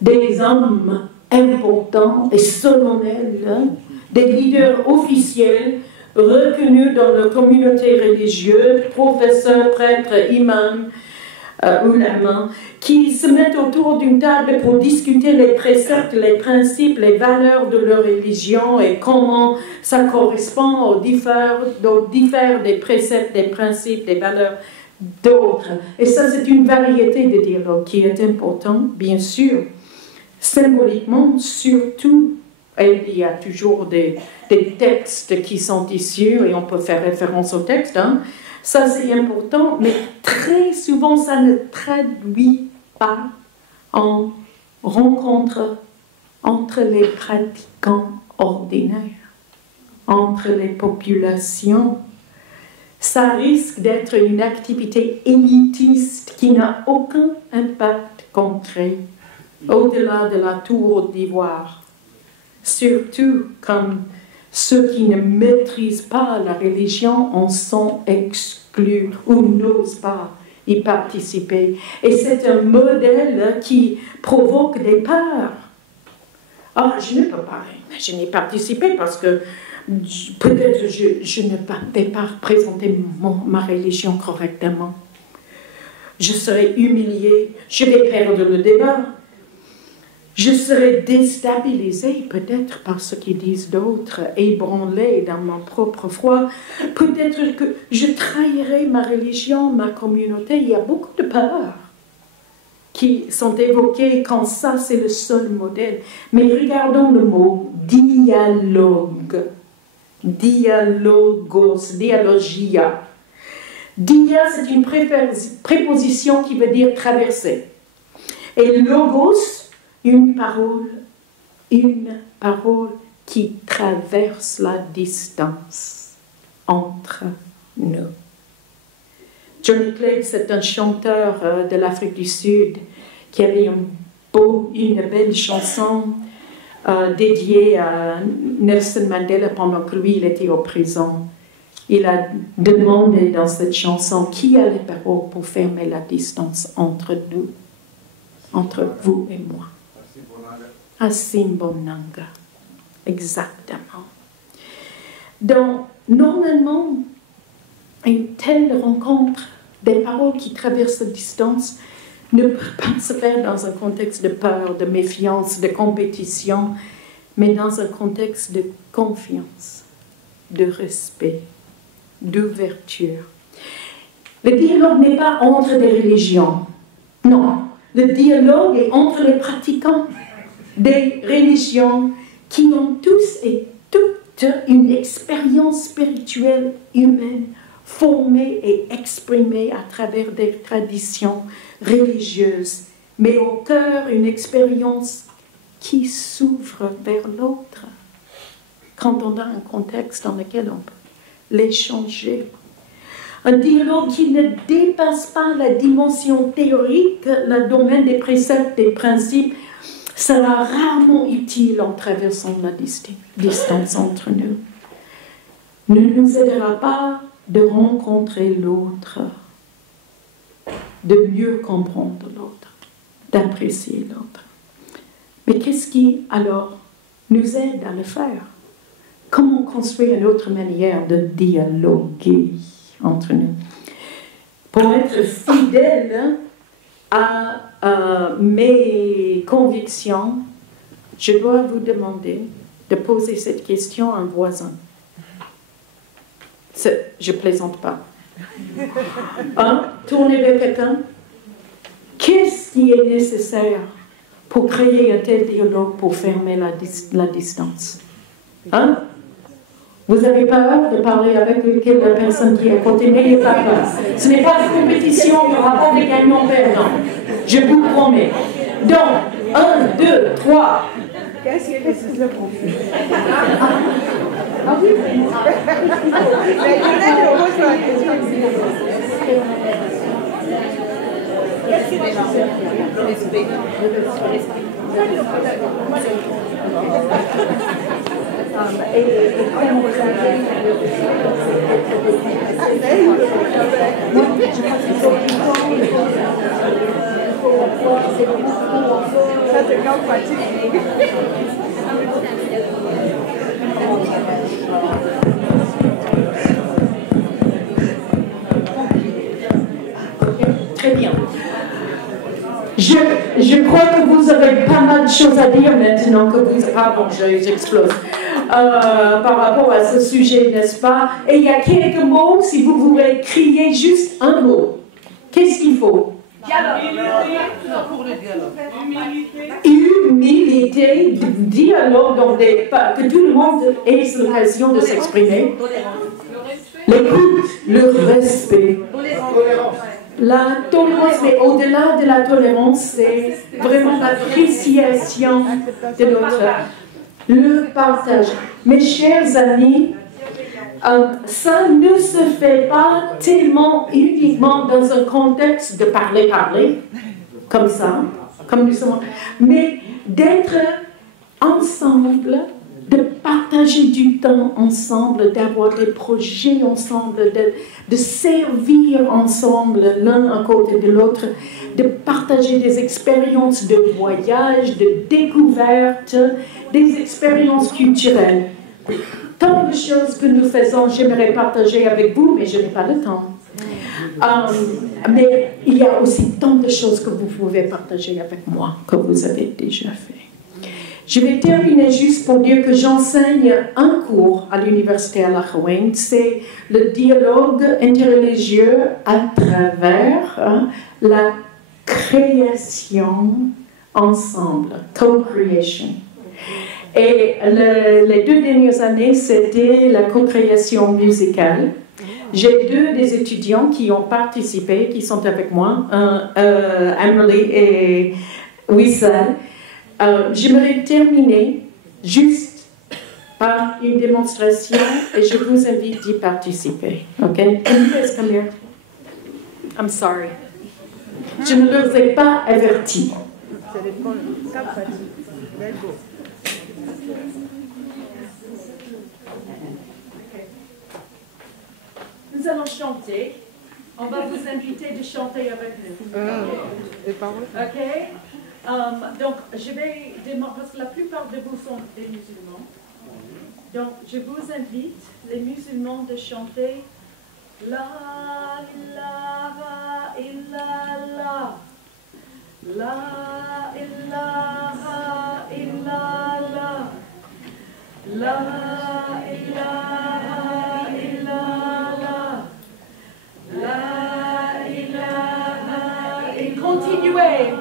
des hommes importants et solennels, hein? Des leaders officiels reconnus dans la communauté religieuse, professeurs, prêtres, imams, ulama, qui se mettent autour d'une table pour discuter les préceptes, les principes, les valeurs de leur religion et comment ça correspond aux diffère des préceptes, des principes, des valeurs d'autres. Et ça, c'est une variété de dialogues qui est important, bien sûr. Symboliquement, surtout, et il y a toujours des textes qui sont issus, et on peut faire référence aux textes, hein. Ça, c'est important, mais très souvent, ça ne traduit pas en rencontre entre les pratiquants ordinaires, entre les populations. Ça risque d'être une activité élitiste qui n'a aucun impact concret au-delà de la tour d'ivoire. Surtout comme ceux qui ne maîtrisent pas la religion en sont exclus ou n'osent pas y participer. Et c'est un modèle qui provoque des peurs. Ah, je ne peux pas, je n'ai participé parce que peut-être je ne vais pas représenter ma religion correctement. Je serai humiliée, je vais perdre le débat. Je serai déstabilisée peut-être par ce qu'ils disent d'autres, ébranlée dans ma propre foi. Peut-être que je trahirai ma religion, ma communauté. Il y a beaucoup de peurs qui sont évoquées quand ça, c'est le seul modèle. Mais regardons le mot dialogue. Dialogos, dialogia. Dia, c'est une préposition qui veut dire traverser. Et logos, une parole qui traverse la distance entre nous. Johnny Clegg, c'est un chanteur de l'Afrique du Sud qui avait une belle chanson dédiée à Nelson Mandela pendant que lui, il était en prison. Il a demandé dans cette chanson qui a les paroles pour fermer la distance entre nous, entre vous et moi. Asimbonanga. Exactement. Donc, normalement, une telle rencontre, des paroles qui traversent la distance, ne peut pas se faire dans un contexte de peur, de méfiance, de compétition, mais dans un contexte de confiance, de respect, d'ouverture. Le dialogue n'est pas entre des religions. Non, le dialogue est entre les pratiquants des religions qui ont tous et toutes une expérience spirituelle humaine formée et exprimée à travers des traditions religieuses, mais au cœur une expérience qui s'ouvre vers l'autre. quand on a un contexte dans lequel on peut l'échanger. Un dialogue qui ne dépasse pas la dimension théorique, le domaine des préceptes, des principes, sera rarement utile en traversant la distance entre nous. Ne nous aidera pas de rencontrer l'autre, de mieux comprendre l'autre, d'apprécier l'autre. Mais qu'est-ce qui, alors, nous aide à le faire? Comment construire une autre manière de dialoguer entre nous? Pour être fidèle à mes convictions, je dois vous demander de poser cette question à un voisin. Je ne plaisante pas. Tournez vers quelqu'un. Qu'est-ce qui est nécessaire pour créer un tel dialogue, pour fermer la distance? Vous avez peur de parler avec la personne qui est à côté? N'ayez pas peur. Ce n'est pas une compétition, il n'y aura pas de gagnants-perdants. Je vous promets. Donc, 1, 2, 3. Qu'est-ce que c'est le conflit? Ça, c'est quand pratique. Très bien. Je crois que vous avez pas mal de choses à dire maintenant que vous... Pardon, j'explose. Par rapport à ce sujet, n'est-ce pas? Et il y a quelques mots, si vous voulez crier juste un mot. Qu'est-ce qu'il faut? Humilité, dialogue, que tout le monde ait l'occasion de s'exprimer. L'écoute, le respect. La tolérance, mais au-delà de la tolérance, c'est vraiment l'appréciation de l'autre. Le partage. Mes chers amis, ça ne se fait pas tellement uniquement dans un contexte de parler, comme ça, comme nous sommes, mais d'être ensemble, de partager du temps ensemble, d'avoir des projets ensemble, de servir ensemble l'un à côté de l'autre, de partager des expériences de voyage, de découverte, des expériences culturelles. Tant de choses que nous faisons, j'aimerais partager avec vous, mais je n'ai pas le temps. Mais il y a aussi tant de choses que vous pouvez partager avec moi, que vous avez déjà fait. Je vais terminer juste pour dire que j'enseigne un cours à l'université Al-Akhawain. C'est le dialogue interreligieux à travers la création ensemble, co-creation. Et les 2 dernières années, c'était la co-création musicale. J'ai 2 des étudiants qui ont participé, qui sont avec moi, Amélie et Wissal. J'aimerais terminer juste par une démonstration et je vous invite d'y participer. OK? Can you guys come here? I'm sorry. Je ne les ai pas avertis. Nous allons chanter. On va vous inviter de chanter avec nous. OK? Donc, je vais démarrer, parce que la plupart de vous sont des musulmans. Donc, je vous invite, les musulmans, de chanter La ilaha illallah. La ilaha illallah. La ilaha illallah. La ilaha illallah. Et continuez.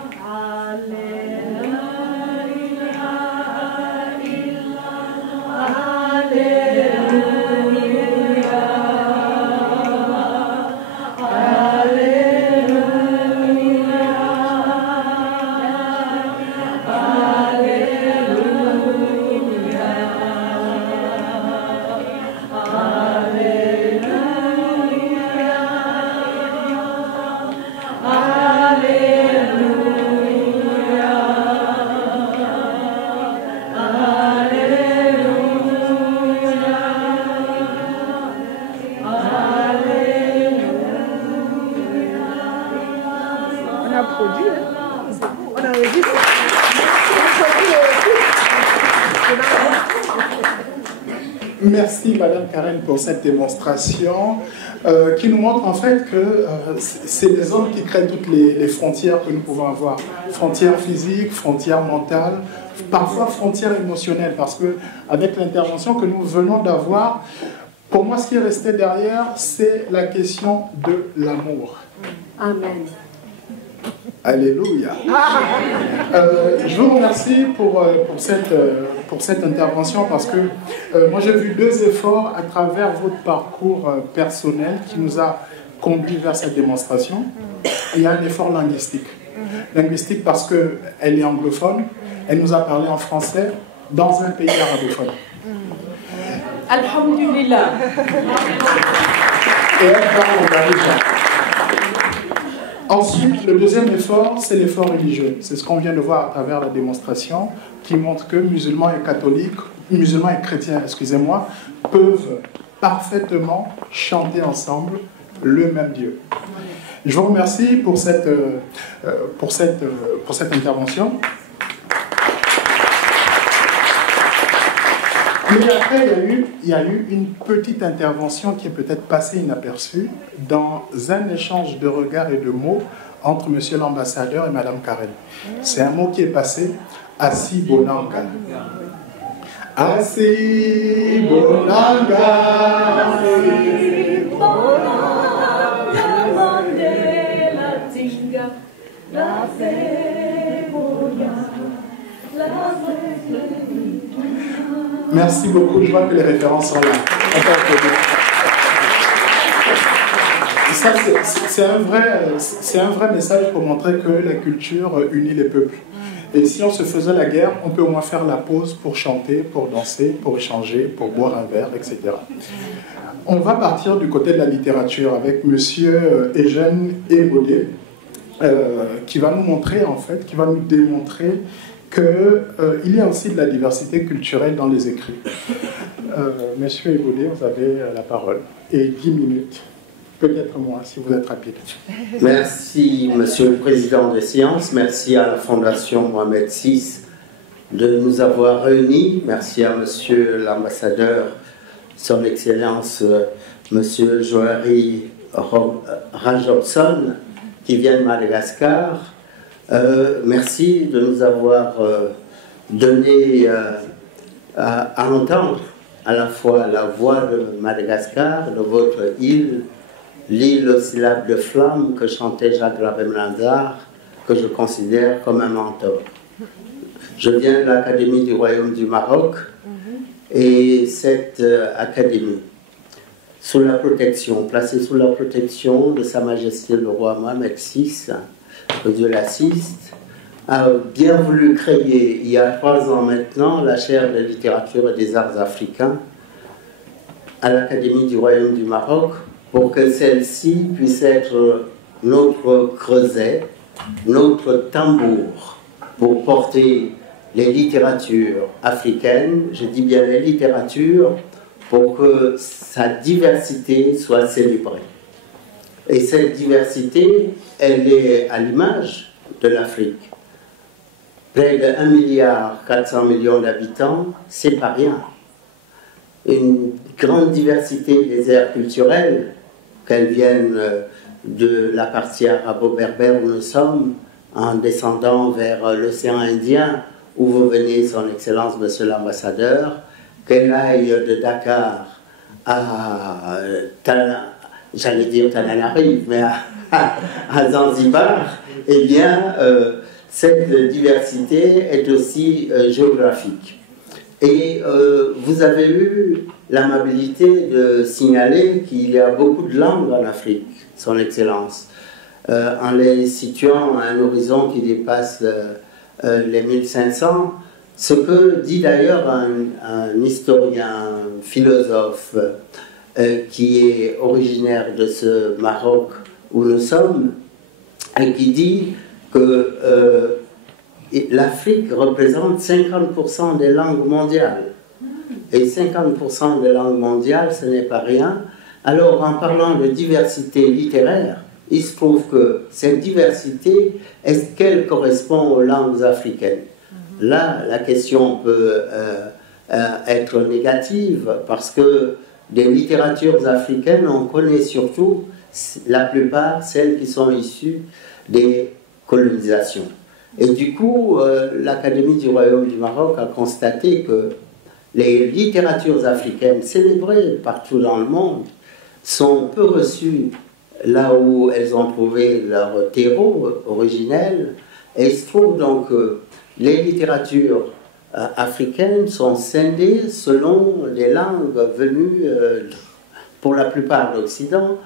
produit, hein. On enregistre. Merci Madame Karen pour cette démonstration qui nous montre en fait que c'est les hommes qui créent toutes les frontières que nous pouvons avoir. Frontières physiques, frontières mentales, parfois frontières émotionnelles, parce que avec l'intervention que nous venons d'avoir, pour moi ce qui est resté derrière, c'est la question de l'amour. Amen. Alléluia. Je vous remercie pour cette intervention parce que moi j'ai vu deux efforts à travers votre parcours personnel qui nous a conduit vers cette démonstration. Il y a un effort linguistique. Linguistique parce qu'elle est anglophone, elle nous a parlé en français dans un pays arabophone. Alhamdulillah. Et elle parle en darija. Ensuite, le deuxième effort, c'est l'effort religieux. C'est ce qu'on vient de voir à travers la démonstration qui montre que musulmans et catholiques, musulmans et chrétiens, excusez-moi, peuvent parfaitement chanter ensemble le même Dieu. Je vous remercie pour cette intervention. Mais après, il y a eu une petite intervention qui est peut-être passée inaperçue dans un échange de regards et de mots entre Monsieur l'ambassadeur et Madame Karen. C'est un mot qui est passé, Asi Bonanga. Asi Bonanga. Merci beaucoup, je vois que les références sont là. Ça, c'est un vrai message pour montrer que la culture unit les peuples. Et si on se faisait la guerre, on peut au moins faire la pause pour chanter, pour danser, pour échanger, pour boire un verre, etc. On va partir du côté de la littérature avec Monsieur Eugène Ebodé, qui va nous montrer, en fait, qui va nous démontrer qu'il y a aussi de la diversité culturelle dans les écrits. Monsieur Ebodé, vous avez la parole. Et 10 minutes, peut-être moins, si vous êtes rapide. Merci, Monsieur le Président de séance. Merci à la Fondation Mohamed VI de nous avoir réunis. Merci à Monsieur l'ambassadeur, Son Excellence, Monsieur Johari Rajobson, qui vient de Madagascar. Merci de nous avoir donné à entendre à la fois la voix de Madagascar, de votre île, l'île aux syllabes de flamme que chantait Jacques Lavemlandar, que je considère comme un mentor. Je viens de l'Académie du Royaume du Maroc et cette académie, sous la protection, placée sous la protection de Sa Majesté le Roi Mohamed VI, que Dieu l'assiste, a bien voulu créer, il y a 3 ans maintenant, la chaire de littérature et des arts africains à l'Académie du Royaume du Maroc, pour que celle-ci puisse être notre creuset, notre tambour, pour porter les littératures africaines, je dis bien les littératures, pour que sa diversité soit célébrée. Et cette diversité, elle est à l'image de l'Afrique. Près de 1,4 milliard d'habitants, c'est pas rien. Une grande diversité des aires culturelles, qu'elles viennent de la partie arabo-berbère où nous sommes, en descendant vers l'océan Indien, où vous venez, Son Excellence, Monsieur l'ambassadeur, qu'elle aille de Dakar à j'allais dire Tananarive, mais à Zanzibar, eh bien, cette diversité est aussi géographique. Et vous avez eu l'amabilité de signaler qu'il y a beaucoup de langues en Afrique, Son Excellence, en les situant à un horizon qui dépasse les 1500, ce que dit d'ailleurs un historien, un philosophe, qui est originaire de ce Maroc où nous sommes, et qui dit que l'Afrique représente 50% des langues mondiales. Et 50% des langues mondiales, ce n'est pas rien. Alors, en parlant de diversité littéraire, il se trouve que cette diversité, est-ce qu'elle correspond aux langues africaines? Là, la question peut être négative parce que des littératures africaines, on connaît surtout la plupart celles qui sont issues des colonisations. Et du coup, l'Académie du Royaume du Maroc a constaté que les littératures africaines célébrées partout dans le monde sont peu reçues là où elles ont trouvé leur terreau originel. Et il se trouve donc que les littératures africaines sont scindées selon les langues venues pour la plupart d'Occident,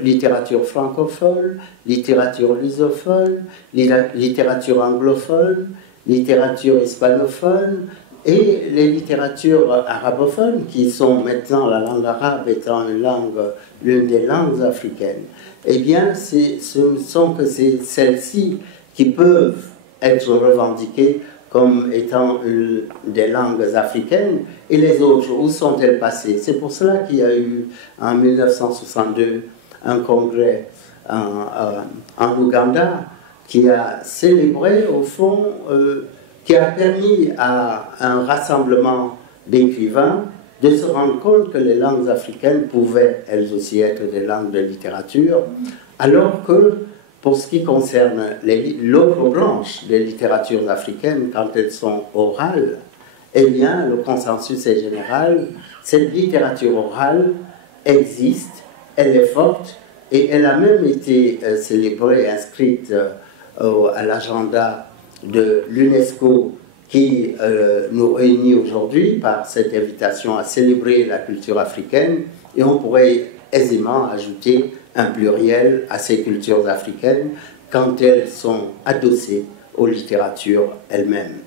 littérature francophone, littérature lusophone, littérature anglophone, littérature hispanophone et les littératures arabophones qui sont maintenant, la langue arabe étant l'une des langues africaines. Eh bien, ce ne sont que celles-ci qui peuvent être revendiquées comme étant des langues africaines, et les autres, où sont-elles passées? C'est pour cela qu'il y a eu en 1962 un congrès en Ouganda qui a célébré, au fond, qui a permis à un rassemblement d'écrivains de se rendre compte que les langues africaines pouvaient elles aussi être des langues de littérature, alors que pour ce qui concerne l'autre branche des littératures africaines, quand elles sont orales, eh bien, le consensus est général. Cette littérature orale existe, elle est forte, et elle a même été célébrée, inscrite à l'agenda de l'UNESCO qui nous réunit aujourd'hui par cette invitation à célébrer la culture africaine, et on pourrait aisément ajouter un pluriel à ces cultures africaines quand elles sont adossées aux littératures elles-mêmes.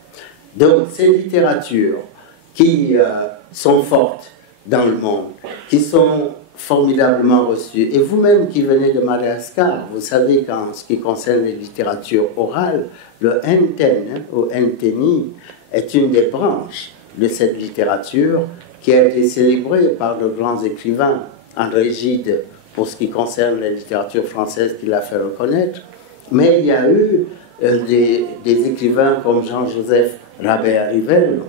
Donc ces littératures qui sont fortes dans le monde, qui sont formidablement reçues, et vous-même qui venez de Madagascar, vous savez qu'en ce qui concerne les littératures orales, le Nten ou Nteni est une des branches de cette littérature qui a été célébrée par de grands écrivains. André Gide, pour ce qui concerne la littérature française, qui l'a fait reconnaître, mais il y a eu des écrivains comme Jean-Joseph Rabert-Rivelle,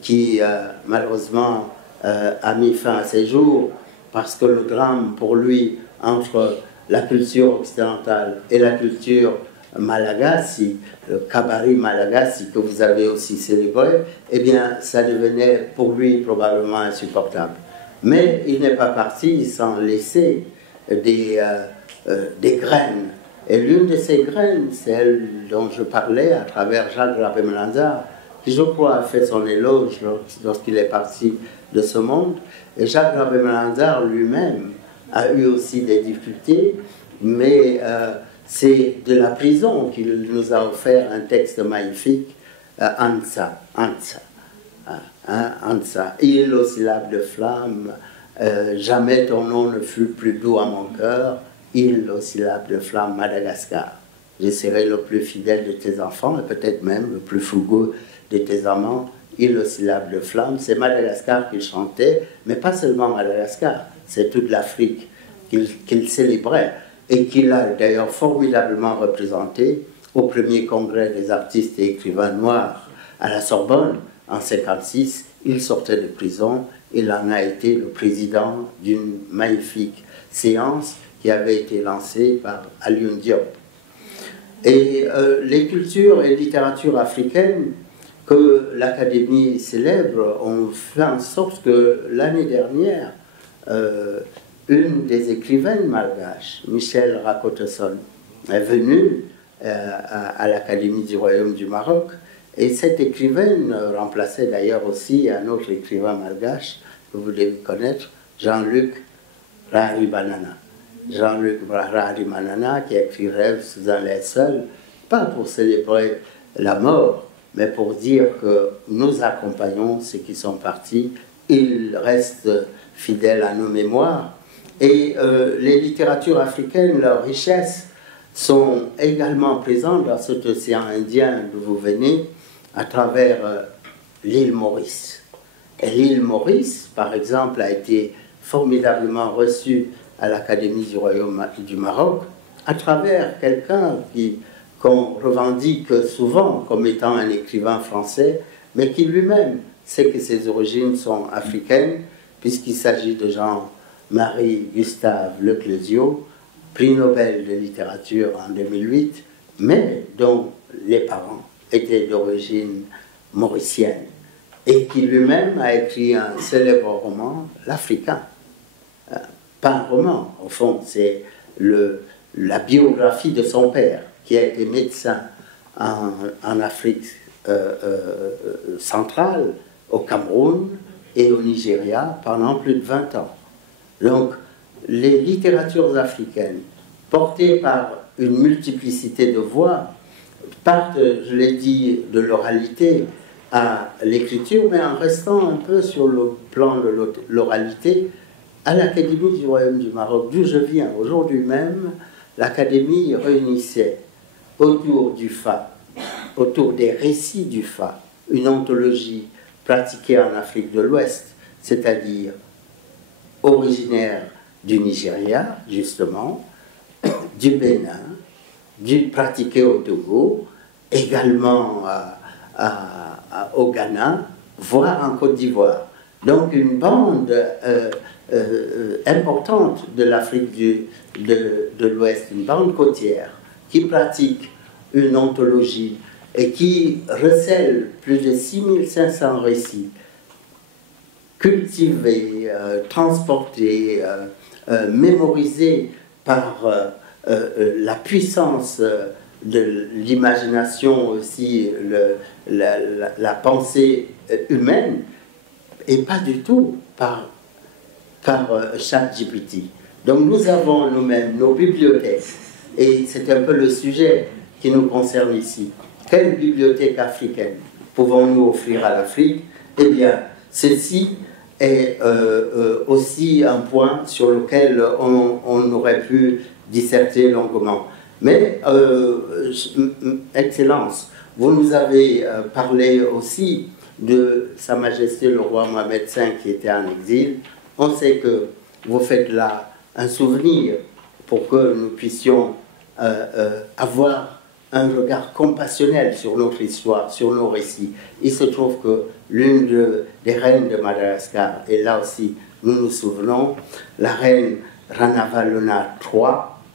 qui malheureusement a mis fin à ses jours parce que le drame pour lui entre la culture occidentale et la culture malagasy, le Kabari malagasy que vous avez aussi célébré, eh bien ça devenait pour lui probablement insupportable. Mais il n'est pas parti sans laisser des graines. Et l'une de ces graines, celle dont je parlais à travers Jacques Rabé-Melanzar, qui je crois a fait son éloge lorsqu'il est parti de ce monde. Et Jacques Rabé-Melanzar lui-même a eu aussi des difficultés, mais c'est de la prison qu'il nous a offert un texte magnifique, Ansa. Ansa, île aux syllabes de flamme, jamais ton nom ne fut plus doux à mon cœur, île aux syllabes de flamme, Madagascar. Je serai le plus fidèle de tes enfants et peut-être même le plus fougueux de tes amants, île aux syllabes de flamme. C'est Madagascar qu'il chantait, mais pas seulement Madagascar, c'est toute l'Afrique qu'il célébrait et qu'il a d'ailleurs formidablement représenté au premier congrès des artistes et écrivains noirs à la Sorbonne. En 1956, il sortait de prison, il en a été le président d'une magnifique séance qui avait été lancée par Alioune Diop. Et les cultures et littératures africaines que l'Académie célèbre ont fait en sorte que l'année dernière, une des écrivaines malgaches, Michel Rakotosson, est venue à l'Académie du Royaume du Maroc. Et cette écrivaine remplaçait d'ailleurs aussi un autre écrivain malgache que vous devez connaître, Jean-Luc Raharimanana. Jean-Luc Raharimanana qui a écrit Rêve sous un linceul, pas pour célébrer la mort, mais pour dire que nous accompagnons ceux qui sont partis, ils restent fidèles à nos mémoires. Et les littératures africaines, leurs richesses, sont également présentes dans cet océan Indien d'où vous venez, à travers l'île Maurice. Et l'île Maurice, par exemple, a été formidablement reçue à l'Académie du Royaume du Maroc, à travers quelqu'un qu'on revendique souvent comme étant un écrivain français, mais qui lui-même sait que ses origines sont africaines, puisqu'il s'agit de Jean-Marie Gustave Leclésio, prix Nobel de littérature en 2008, mais dont les parents étaient d'origine mauricienne, et qui lui-même a écrit un célèbre roman, L'Africain. Pas un roman, au fond, c'est la biographie de son père, qui a été médecin en Afrique centrale, au Cameroun et au Nigeria pendant plus de 20 ans. Donc, les littératures africaines, portées par une multiplicité de voix, partent, je l'ai dit, de l'oralité à l'écriture, mais en restant un peu sur le plan de l'oralité, à l'Académie du Royaume du Maroc, d'où je viens. Aujourd'hui même, l'Académie réunissait autour du Fa, autour des récits du Fa, une anthologie pratiquée en Afrique de l'Ouest, c'est-à-dire originaire du Nigeria, justement, du Bénin, pratiqué au Togo, également au Ghana, voire en Côte d'Ivoire. Donc une bande importante de l'Afrique de l'Ouest, une bande côtière, qui pratique une anthologie et qui recèle plus de 6500 récits, cultivés, transportés, mémorisés par la puissance de l'imagination aussi, la pensée humaine, et pas du tout par ChatGPT. Donc nous avons nous-mêmes nos bibliothèques, et c'est un peu le sujet qui nous concerne ici. Quelle bibliothèque africaine pouvons-nous offrir à l'Afrique? Eh bien, ceci est aussi un point sur lequel on aurait pu disserter longuement. Mais, Excellence, vous nous avez parlé aussi de Sa Majesté le roi Mohamed V qui était en exil. On sait que vous faites là un souvenir pour que nous puissions avoir un regard compassionnel sur notre histoire, sur nos récits. Il se trouve que l'une des reines de Madagascar, et là aussi nous nous souvenons, la reine Ranavalona III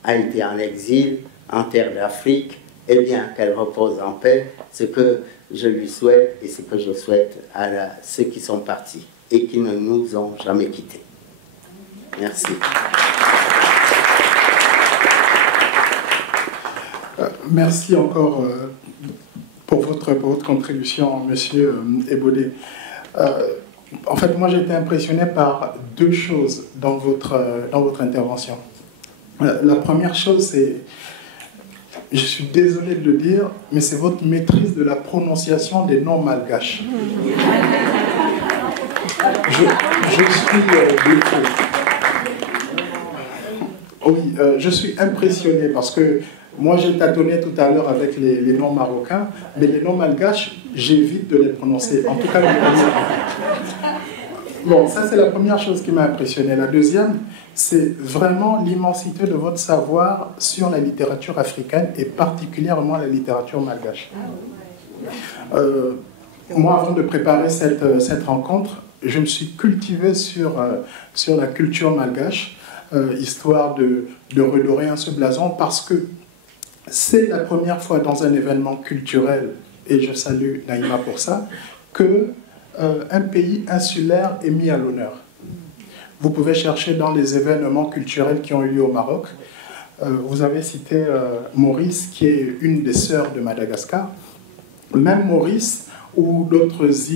a été en exil en terre d'Afrique. Eh bien, qu'elle repose en paix, ce que je lui souhaite et ce que je souhaite à ceux qui sont partis et qui ne nous ont jamais quittés. Merci. Merci encore pour votre contribution, Monsieur Ebodé. En fait, moi, j'ai été impressionné par deux choses dans votre intervention. La première chose, c'est, je suis désolé de le dire, mais c'est votre maîtrise de la prononciation des noms malgaches. Je suis impressionné parce que moi, j'ai tâtonné tout à l'heure avec les noms marocains, mais les noms malgaches, j'évite de les prononcer. En tout cas, bon, ça, c'est la première chose qui m'a impressionné. La deuxième, c'est vraiment l'immensité de votre savoir sur la littérature africaine et particulièrement la littérature malgache. Moi, avant de préparer cette rencontre, je me suis cultivé sur la culture malgache, histoire de redorer un ce blason, parce que c'est la première fois dans un événement culturel, et je salue Naïma pour ça, que un pays insulaire est mis à l'honneur. Vous pouvez chercher dans les événements culturels qui ont eu lieu au Maroc. Vous avez cité Maurice, qui est une des sœurs de Madagascar. Même Maurice ou d'autres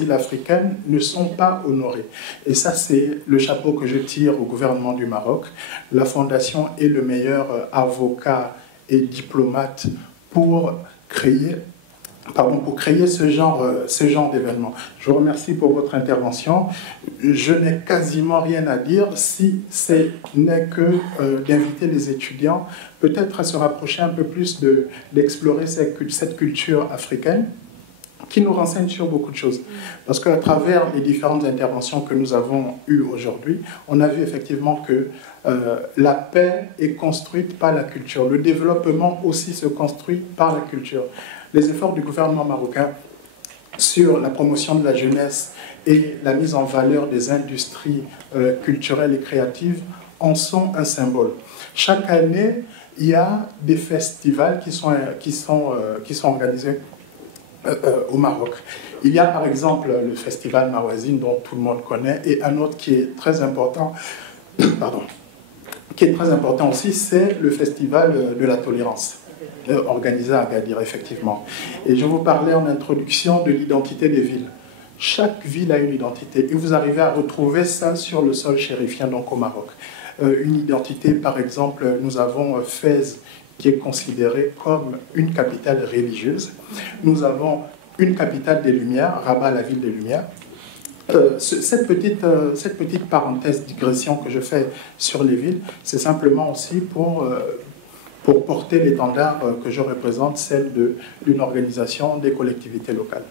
îles africaines ne sont pas honorées. Et ça, c'est le chapeau que je tire au gouvernement du Maroc. La Fondation est le meilleur avocat et diplomate pour créer ce genre d'événement. Je vous remercie pour votre intervention. Je n'ai quasiment rien à dire si ce n'est que d'inviter les étudiants peut-être à se rapprocher un peu plus d'explorer cette culture africaine qui nous renseigne sur beaucoup de choses. Parce qu'à travers les différentes interventions que nous avons eues aujourd'hui, on a vu effectivement que la paix est construite par la culture. Le développement aussi se construit par la culture. Les efforts du gouvernement marocain sur la promotion de la jeunesse et la mise en valeur des industries culturelles et créatives en sont un symbole. Chaque année, il y a des festivals qui sont organisés au Maroc. Il y a par exemple le festival Marouazine dont tout le monde connaît, et un autre qui est très important, qui est très important aussi, c'est le festival de la tolérance, organisé à Agadir effectivement. Et je vous parlais en introduction de l'identité des villes. Chaque ville a une identité et vous arrivez à retrouver ça sur le sol chérifien, donc au Maroc. Une identité, par exemple, nous avons Fès, qui est considérée comme une capitale religieuse. Nous avons une capitale des Lumières, Rabat, la ville des Lumières. Cette petite parenthèse, digression que je fais sur les villes, c'est simplement aussi pour porter l'étendard que je représente, celle d'une organisation des collectivités locales.